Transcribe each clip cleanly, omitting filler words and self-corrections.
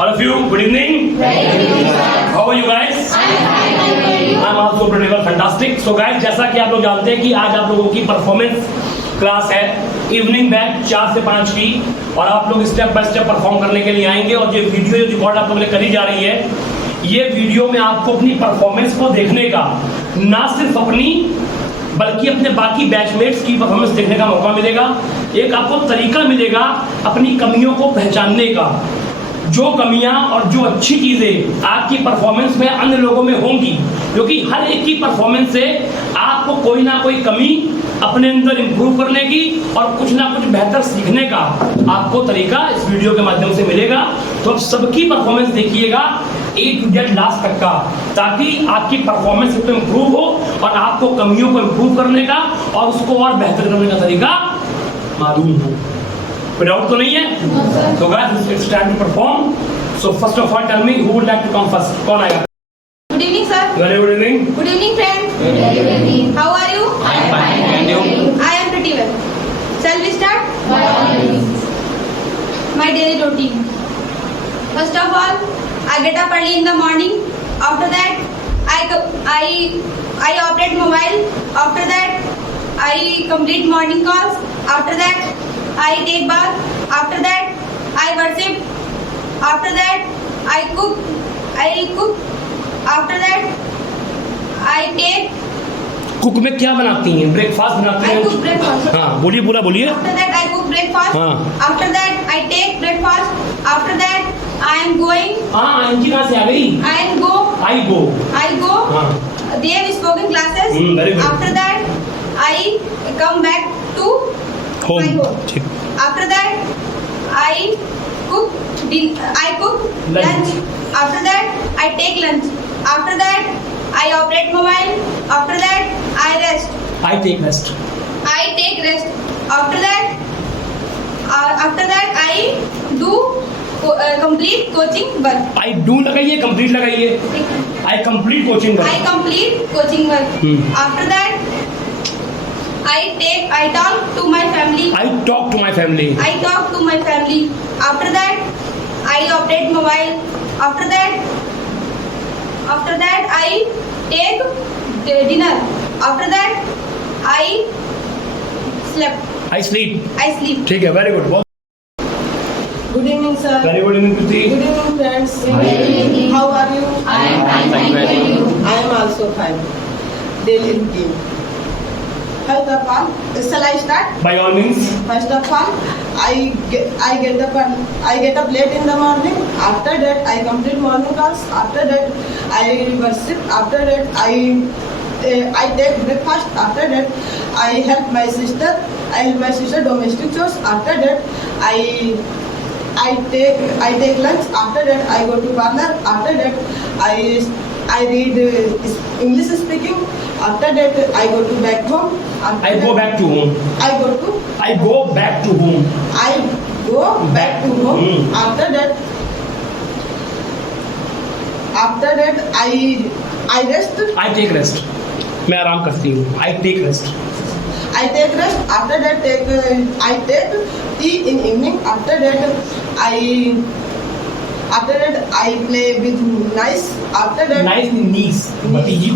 All of you, good evening. How are you guys? I'm also pretty well fantastic. So guys, जैसा कि आप लोग जानते हैं कि आज आप लोगों की परफॉर्मेंस क्लास है, इवनिंग बैच 4 से 5 की, और आप लोग स्टेप बाय स्टेप परफॉर्म करने के लिए आएंगे। और ये वीडियो जो रिकॉर्ड आप लोगों ने करी जा रही है, ये वीडियो में आपको अपनी परफॉर्मेंस को देखने का, ना सिर्फ अपनी बल्कि अपने बाकी बैचमेट्स की परफॉर्मेंस देखने का मौका मिलेगा। एक आपको तरीका मिलेगा अपनी कमियों को पहचानने का। जो कमियां और जो अच्छी चीजें आपकी परफॉर्मेंस में अन्य लोगों में होंगी, क्योंकि हर एक की परफॉर्मेंस से आपको कोई ना कोई कमी अपने अंदर इंप्रूव करने की और कुछ ना कुछ बेहतर सीखने का आपको तरीका इस वीडियो के माध्यम से मिलेगा। तो आप सबकी परफॉर्मेंस देखिएगा A to Z लास्ट तक का, ताकि आपकी परफॉर्मेंस तो इंप्रूव हो और आपको कमियों को इंप्रूव करने का और उसको और बेहतर करने का तरीका मालूम हो। कोई डाउट तो नहीं है? तो guys, it's time to perform. So first of all tell me who would like to come first? कौन आएगा? Good evening, sir. Very good evening. Good evening, friends. Good evening. How are you? I am fine, and you? I am pretty well. Shall we start? My daily routine. First of all, I get up early in the morning. After that, I operate mobile. After that, I complete morning calls. After that, I take bath. After that, I worship. After that, I cook. After that, I take. Cook में क्या बनाती हैं? Breakfast बनाती I हैं? cook breakfast. हाँ, बोलिए, पूरा बोलिए। After that, I cook breakfast. हाँ। After that, I take breakfast. After that, I am going. हाँ, अंजी कहाँ से आ गई? I go. I go। हाँ. They have spoken classes. Very good. After that, I come back to my home. ठीक। After that, I cook lunch. After that, I take lunch. After that, I operate mobile. After that, I rest. I take rest। I take rest. After that, I do complete coaching work. I do लगाइए, complete लगाइए। I complete coaching work। I complete coaching work. After that, I talk to my family. I talk to my family। I talk to my family. After that, I operate mobile. After that, I take dinner. After that, I slept. I sleep। I sleep. ठीक है, very good. Good evening, sir. Very good evening Kriti. Good evening, friends. How are you? I am fine, thank you. I am also fine. Daily routine. First of all, shall I start? By all means। First of all, I get up late in the morning. After that, I complete morning calls. After that, I worship. After that, I take breakfast. After that, I help my sister. I help my sister domestic chores. After that, I take lunch. After that, I go to parlor. After that, I read English speaking. After that, I go to back home. I go back to home। I go back to home. After that, I rest. I take rest। मैं आराम करती हूँ। I take rest। After that, I take tea in evening. After that, I play with niece. After that, nice niece. भतीजी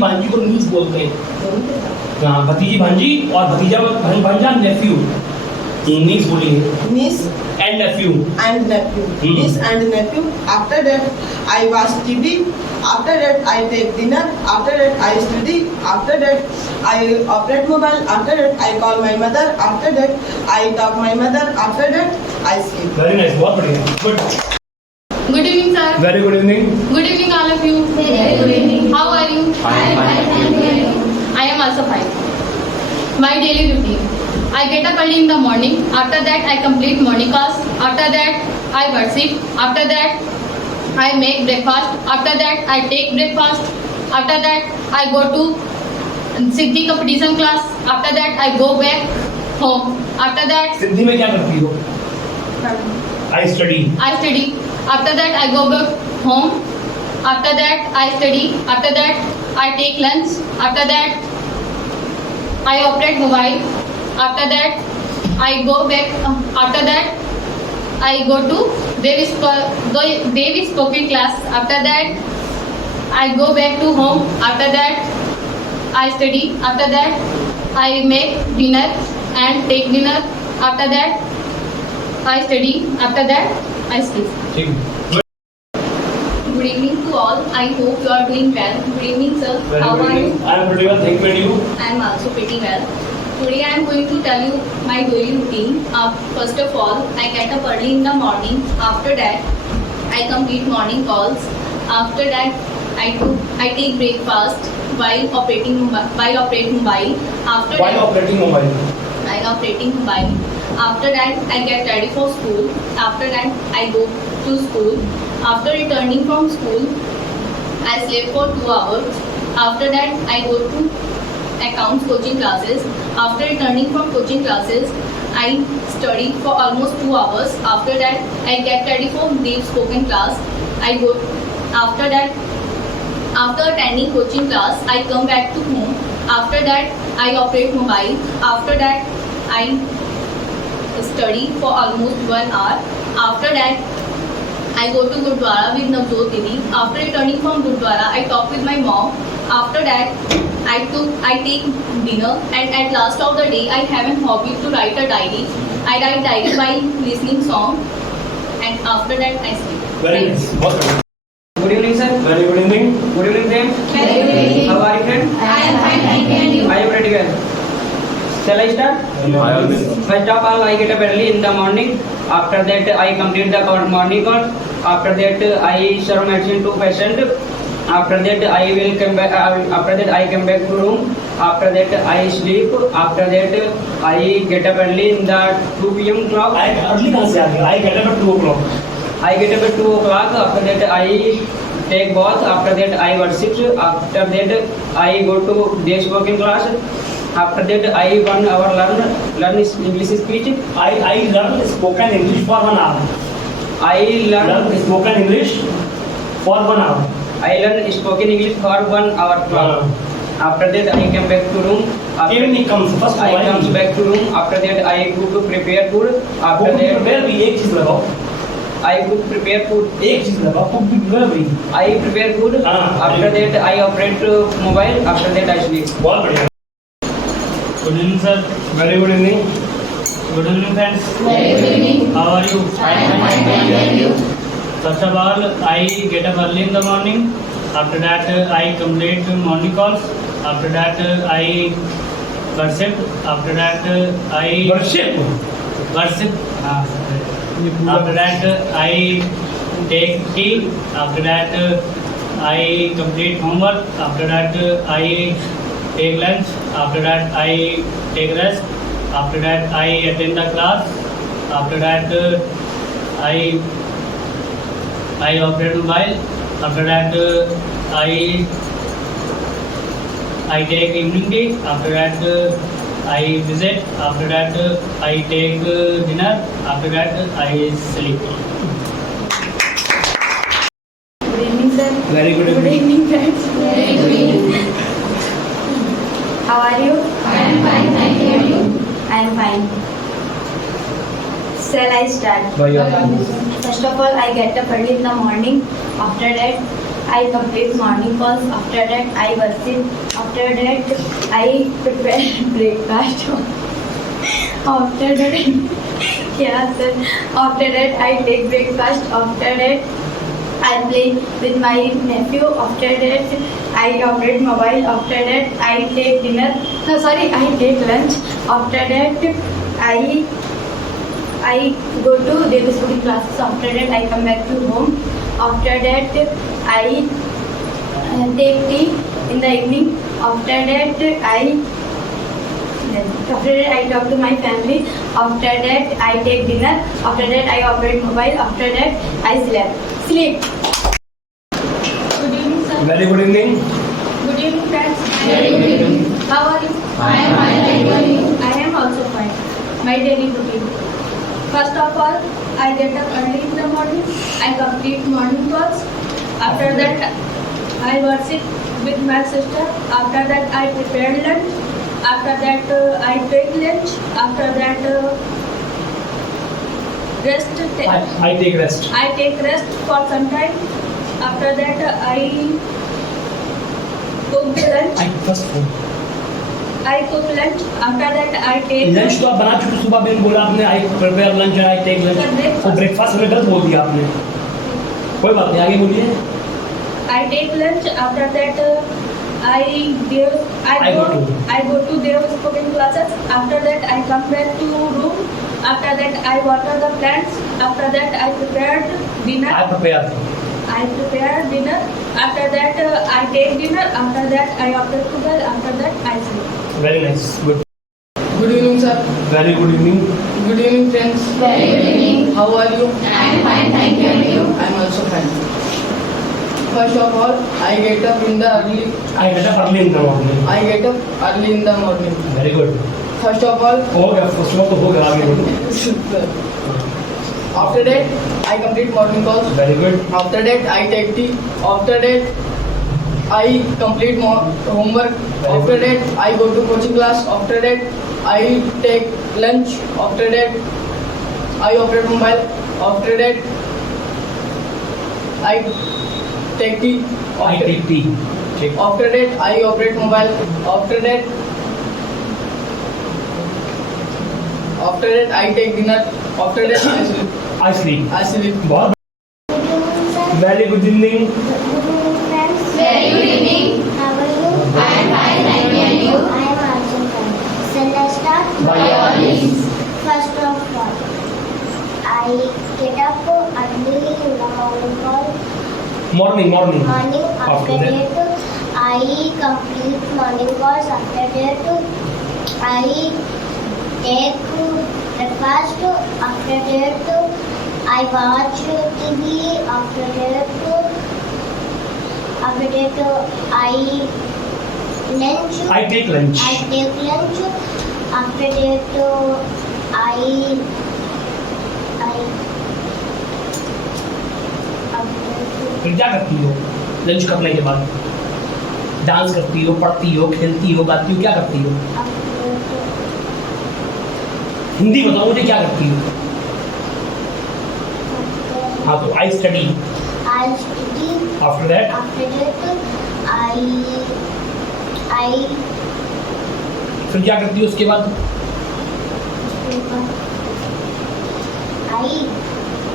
भांजी को नीस बोलते हैं। हाँ, भतीजी भांजी और भतीजा भांजा नेफ्यू। नीस बोलिए। niece and nephew. and nephew. Niece and nephew. After that, I watch TV. After that, I take dinner. After that, I study. After that, I operate mobile. After that, I call my mother. After that, I talk my mother. After that, I sleep. Very nice, बहुत बढ़िया। Good. Good evening, sir. Very good evening. Good evening, all of you. Very good evening. How are you? I am fine, thank you. I am also fine. My daily routine. I get up early in the morning. After that, I complete morning calls. After that, I worship. After that, I make breakfast. After that, I take breakfast. After that, I go to Siddhi competition class. After that, I go back home. After that, सिद्धि में क्या करती हो? I study। I study. After that, I go back home. After that, I study. After that, I take lunch. After that, I operate mobile. After that, I go back. After that, I go to Devi spoken class. After that, I go back to home. After that, I study. After that, I make dinner and take dinner. After that, I study. After that, I sleep. ठीक है Good evening to all. I hope you are doing well. Good evening, sir. How are you? I am pretty well, thank you. And you? I am also pretty well. Today I am going to tell you my daily routine. First of all, I get up early in the morning. After that, I complete morning calls. After that, I take breakfast while operating mobile. After While that, operating mobile. while operating mobile. After that, I get ready for school. After that, I go to school. After returning from school, I sleep for 2 hours. After that, I go to accounts coaching classes. After returning from coaching classes, I study for almost 2 hours. After that, I get ready for deep spoken class. I go. After that, after attending coaching class, I come back to home. After that, I operate mobile. After that, I study for almost 1 hour. After that, I go to Gurdwara with Navjot Didi. After returning from Gurdwara, I talk with my mom. After that, I take dinner, and at last of the day, I have a hobby to write a diary. I write diary while listening song, and after that, I sleep. Very nice. बहुत बढ़िया. Good evening, sir. Very good evening. Good evening, friend. Very good evening. How are you, friend? I am fine, thank you, and you? I am pretty well. Shall I start? By all means. First of all, I get up early in the morning. After that, I complete the morning call. After that, I serve medicine to patient. After that, I will come back. After that, I come back to room. After that, I sleep. After that, I get up early in the 2 p.m. clock. I early कहाँ से आ गया? I get up at 2 o'clock. I get up at 2 o'clock. After that, I take bath. After that, I worship. After that, I go to day spoken class. After that, I 1 hour learn English speech. I learn spoken English for 1 hour. I learn spoken English for 1 hour. I learn spoken English for 1 hour class. After that, I come back to room. After Evening comes first. I comes back to room. After that, I go to prepare food. After Cook that, prepare भी एक चीज लगाओ. I cook prepare food. एक चीज लगाओ. Cook prepare भी. I prepare food. हाँ, After that, I operate mobile. After that, I sleep. बहुत बढ़िया. Good evening, sir. Very good evening. Good evening, friends. Very good evening. How are you? I am fine, thank you, and you? First of all, I get up early in the morning. After that, I complete morning calls. After that, I worship. After that, I Worship. worship. After that, I take tea. After that, I complete homework. After that, I take lunch. After that, I take rest. After that, I attend the class. After that, I operate mobile. After that, I take evening tea. After that, I visit. After that, I take dinner. After that, I sleep. Good evening, sir. Very good Good evening. evening, friends. Very good evening. How are you? I am fine, thank you, and you? I am fine. Shall I start? By all means. First of all, I get up early in the morning. After that, I complete morning calls. After that, I worship. After that, I prepare breakfast. After that, yeah, sir. After that, I take breakfast. After that, I play with my nephew. After that, I operate mobile. After that, I take dinner. No, sorry, I take lunch. After that, I go to daily study classes. After that, I come back to home. After that, I take tea in the evening. After that, I talk to my family. After that, I take dinner. After that, I operate mobile. After that, I sleep. Good evening, sir. Very good evening. Good evening, friends. Very good evening. How are you? I am fine, thank you, and you? I am also fine. My daily routine. First of all, I get up early in the morning. I complete morning calls. After that, I worship with my sister. After that, I prepare lunch. After that, I take lunch. After that, rest. I take rest. I take rest for some time. After that, I cook lunch. first food. I cook lunch. After that, I take lunch तो आप बना चुके, सुबह भी बोला आपने I prepare lunch and I take lunch, तो breakfast में गलत बोल दिया आपने, कोई बात नहीं, आगे बोलिए। I take lunch. After that, I go to their spoken classes. After that, I come back to room. After that, I water the plants. After that, I prepared dinner. I prepare dinner. After that, I take dinner. After that, I after to bed. After that, I sleep. Very nice, good, Good evening, sir. Very good evening. Good evening, friends. Very good evening. How are you? I am fine, thank you. And you? I am also fine. First of all, I get up in the early. I get up early in the morning. I get up early in the morning. Very good, First of all, हो गया, first of तो हो गया, आगे बोलो। after that, I complete morning calls. Very good, After that, I take tea. After that, I complete homework. After that, I go to coaching class. After that, I take lunch. After that, I operate mobile. After that, I take tea. I take tea, ठीक, After that, I operate mobile. After that, I take dinner. After that, I sleep. I sleep. I sleep. बहुत very good evening. Very good evening. How are you? I am fine, thank you. And you? I am also fine. So let's start. By all means. First of all, I get up early in the morning call. Morning Morning. After After that? that, I complete morning calls. After that, I take breakfast. After that, I watch TV. After that, I lunch. I take lunch. I take lunch. After that, फिर क्या करती हो lunch करने के बाद? Dance करती हो, पढ़ती हो, खेलती हो, गाती हो, क्या करती हो? हिंदी बताओ मुझे, क्या करती हो? हाँ तो I study. I study. After that After that, I फिर क्या करती हो उसके बाद?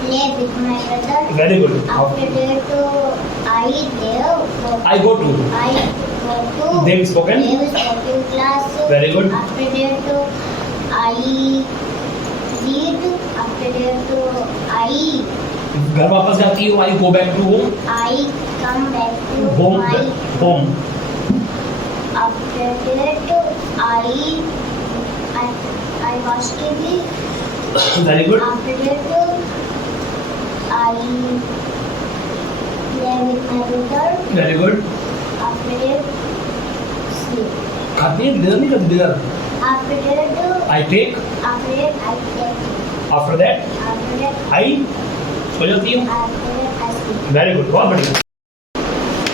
play with my brother. Very good. After that, I go to I go to Dev spoken. spoken class. Very good. After that, I read. After that, घर वापस जाती हो, I go back to home. I come back to home my home After that, I watch TV. Very good. After that, I play with my brother. Very good. After that, sleep. खाती है dinner नहीं करती? Dinner After that, I take. after that, I take. After that After that, I सो जाती हो। after that, I sleep. Very good, बहुत बढ़िया।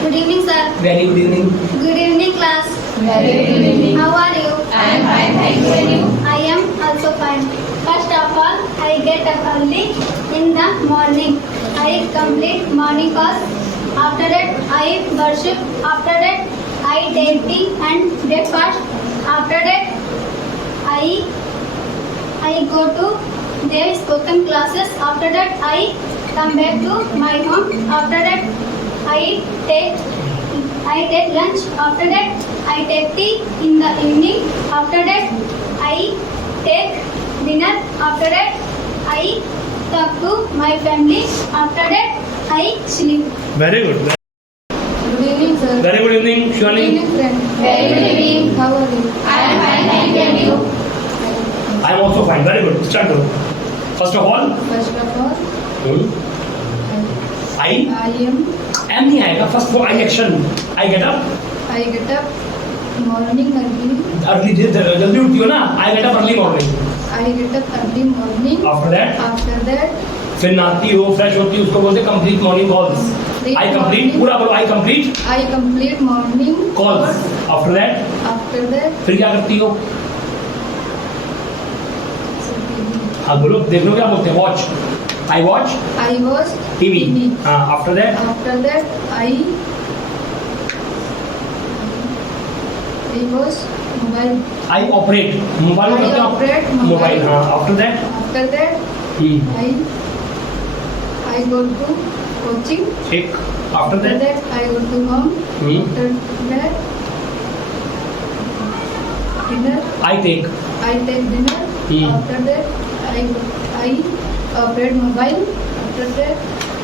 Good evening, sir. Very good evening. Good evening, class. Very good evening. How are you? I am fine, thank you. And you? I am also fine. First of all, I get up early in the morning. I complete morning class. After that, I worship. After that, I take tea and breakfast. After that, I go to their spoken classes. After that, I come back to my home. After that, I take lunch. After that, I take tea in the evening. After that, I take dinner. After that, I talk to my family. After that, I sleep. Very good, Good evening, sir. Very good evening Shivani. friend. Very good evening. How are you? I am fine, thank you. And you? I am also fine, very good. Start करो। First of all First of all, I I am. Am नहीं आएगा, first for I action. I get up I get up morning early. Early, जल्दी उठती हो ना, I get up early morning. I get up early morning. After that After that, फिर नहाती हो, fresh होती हो, उसको बोलते कंप्लीट मॉर्निंग कॉल्स। आई कंप्लीट, पूरा बोलो, आई complete I complete morning calls. After that After that, फिर क्या करती हो? आप बोलो, देख लो क्या बोलते हैं, watch, I watch I watch TV, TV. हाँ, after that After that, I watch mobile. I operate, mobile I करते operate हो मोबाइल, हाँ, after that After that, I go to coaching. ठीक, after After that that, I go to home. After that, dinner. I take, I take dinner. After that, I operate mobile. After that,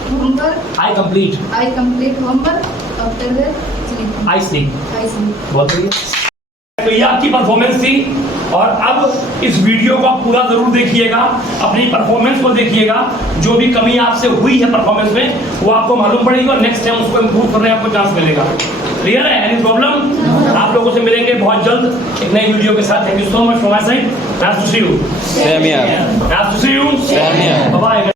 homework. I complete, I complete homework. After that, sleep. I sleep. I sleep. बहुत बढ़िया। तो ये आपकी performance थी, और अब इस video को आप पूरा जरूर देखिएगा, अपनी परफॉर्मेंस को देखिएगा, जो भी कमी आपसे हुई है परफॉर्मेंस में वो आपको मालूम पड़ेगी, और नेक्स्ट टाइम उसको इम्प्रूव करने आपको चांस मिलेगा। क्लियर है? Any problem? आप लोगों से मिलेंगे बहुत जल्द एक नई वीडियो के साथ। Thank you so much from my side. Nice to see you. Same here. Nice to see you. Same here. Bye.